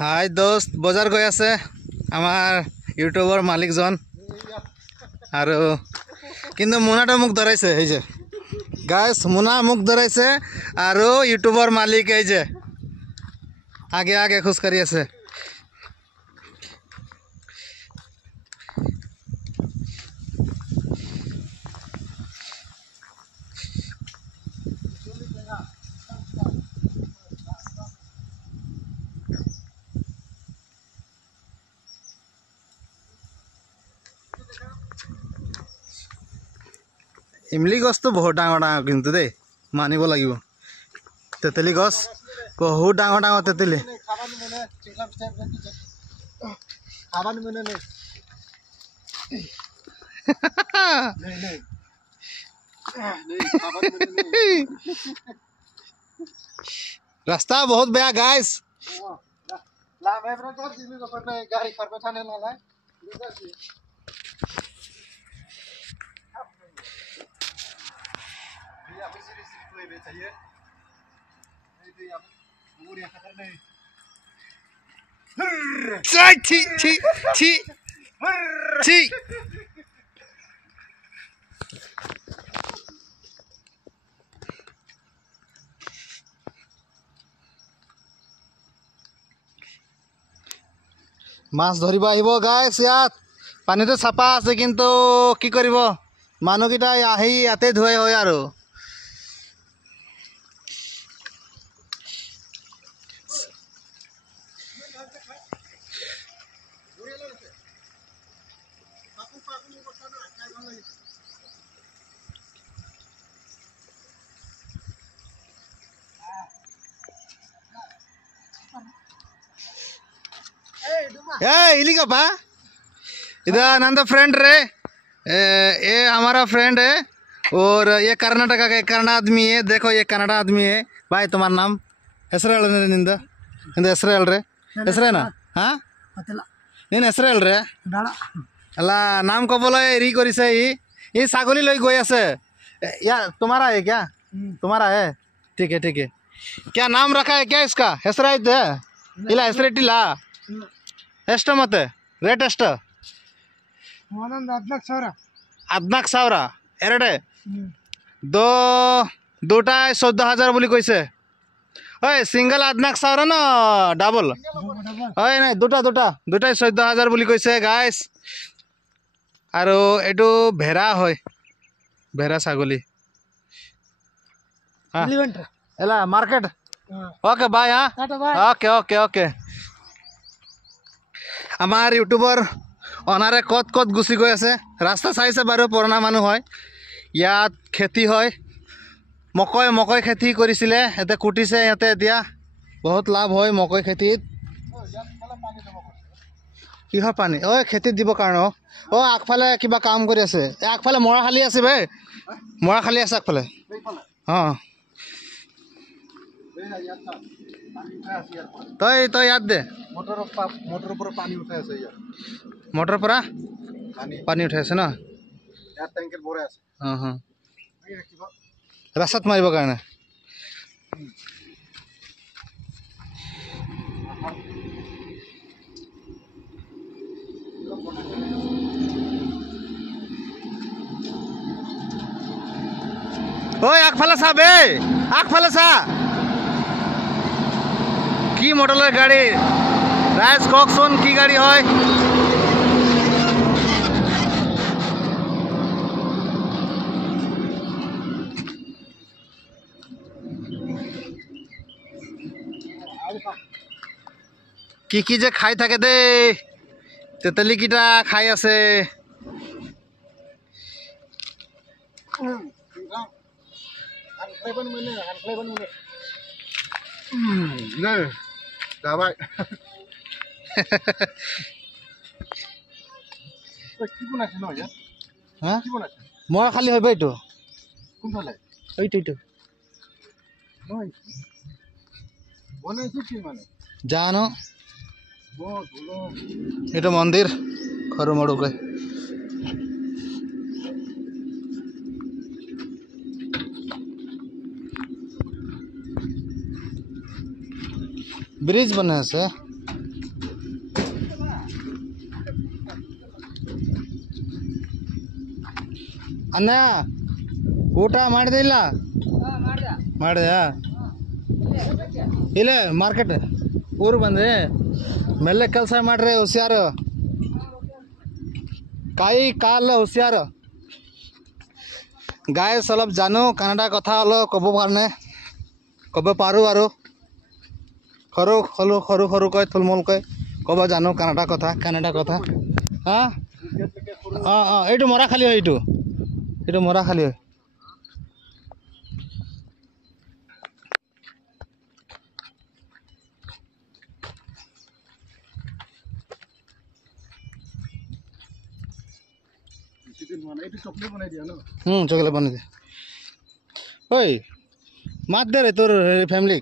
হাই দোস্ত বজাৰ গৈ আছে আমাৰ ইউটিউবৰ মালিকজন আৰু কিন্তু মুনাটো মোক ধৰাইছে এই যে গাইস মুনা মোক ধৰাইছে আৰু ইউটিউবৰ মালিক এই যে আগে আগে খোজকাঢ়ি আছে ইমলি গছটো বহুত ডাঙৰ ডাঙৰ কিন্তু দেই মানিব লাগিব তেতেলি গছ বহুত ডাঙৰ ডাঙৰ তেতেলি ৰাস্তা বহুত বেয়া গাইস মাছ ধৰিব আহিব গাইস ইয়াত পানীটো চাফা আছে কিন্তু কি কৰিব মানুহকেইটা আহি ইয়াতে ধুই হয় আৰু इलिका बा इधर नंदा फ्रेंड रे ये हमारा फ्रेंड है और ये कर्नाटका का कन्नड़ आदमी है देखो ये कन्नड़ आदमी है भाई तुम्हारा नाम ಹೆಸರು ಹೇಳೋಣ ನಿಂದ ಹೆಸರು ಹೇಳ್ರಿ ಹೆಸರೇನಾ हाँ ನೀನು ಹೆಸರು ಹೇಳ್ರಿ ಅಲ್ಲ नाम को बोलो री करिसे ये ছাগলী লৈ গৈ আছে यार तुम्हारा है क्या तुम्हारा है ठीक है क्या नाम रखा है क्या इसका ಹೆಸರು ಐತೆ ಇಲ್ಲ ಹೆಸರು ಇಟ್ಟಿಲ್ಲ ಎಷ್ಟು ಮತ್ತೆ ರೇಟ್ ಎಷ್ಟು 14,000 ಎರಡೇ দুটাই 14,000 বুলি কৈছে ওই সিঙ্গেল 14,000 না ডাবল ওই নাই দুটাই 14,000 বুলি কৈছে গাইস আৰু এটো ভেড়া হয় ভেড়া ছাগলী এলা মাৰ্কেট ওকে বাই হ্যাঁ ওকে আমাৰ ইউটিউবৰ অনাৰে কত গুচি গৈ আছে ৰাস্তা চাইছে বাৰু পুৰণা মানুহ হয় ইয়াত খেতি হয় মকই খেতি কৰিছিলে এতে কুটিছে ইয়াতে এতিয়া বহুত লাভ হয় মকই খেতিত কি হয় পানী ঐ খেতিত দিব কাৰণে ও আগফালে কিবা কাম কৰি আছে আগফালে মৰা খালি আছে বে মৰা খালি আছে আগফালে তই ইয়াত দে মটৰৰ পৰা পানী উঠাই আছে ইয়াত মটৰৰ পৰা পানী উঠাই আছে ন ইয়াত টেংকাৰ ভৰাই আছে ৰাস্তাত মাৰিবৰ কাৰণে ঐ আগফালে চা বে আগফালে চা কি মডেলের গাড়ি রাইস ককসন কি গাড়ি হয় কি যে খাই থাকে দে তেতেলি কিটা খাই আছে Давай. কি বনাইছে ন ইয়াত হা কি বনাইছে মৰা খালি হয় বাইটো কোনফালে এইটো নহয় বনাইছে কি মানে জানো এটা মন্দির খর মড়ো গয় ಬ್ರಿಡ್ಜ್ ಬನ್ನ ಸರ್ ಅಣ್ಣ ಊಟ ಮಾಡಿದೆ ಇಲ್ಲ ಮಾಡಿದ್ಯಾ ಇಲ್ಲೇ ಮಾರ್ಕೆಟ್ ಊರು ಬಂದ್ರಿ ಮೆಲ್ಲೆ ಕೆಲಸ ಮಾಡ್ರಿ ಹುಷಾರು ಕಾಯಿ ಕಾಲ ಹುಷಾರು গাই অলপ জানো কানাডা কথা অলপ ক'ব কাৰণে ক'ব পাৰোঁ আৰু সৰু সৰু সৰু সৰুকৈ থুলমূলকৈ ক'ব জানো কানাডা কথা হা অঁ অঁ এইটো মৰাখালী হয় এইটো মৰাখালী হয় চকলেট বনাই দিয়ে ঐ মাত দে রে তোর ফ্যামিলি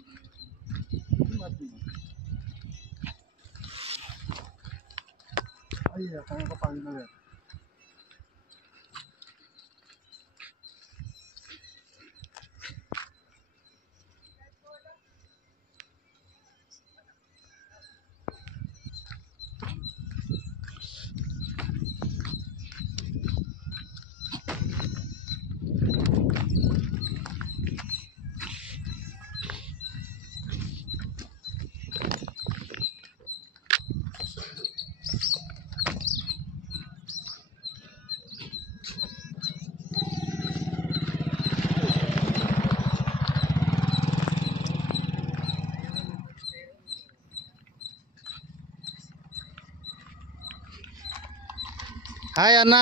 ಹಾಯ್ ಅಣ್ಣ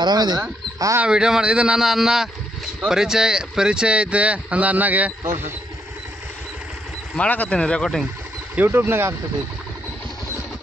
ಆರಾಮಿದೆ ಹಾಂ ವಿಡಿಯೋ ಮಾಡಿದೆ ನನ್ನ ಅಣ್ಣ ಪರಿಚಯ ಐತೆ ನನ್ನ ಅಣ್ಣಗೆ ಮಾಡಕತ್ತೀನಿ ರೆಕಾರ್ಡಿಂಗ್ ಯೂಟ್ಯೂಬ್ನಾಗ ಆಗ್ತೈತಿ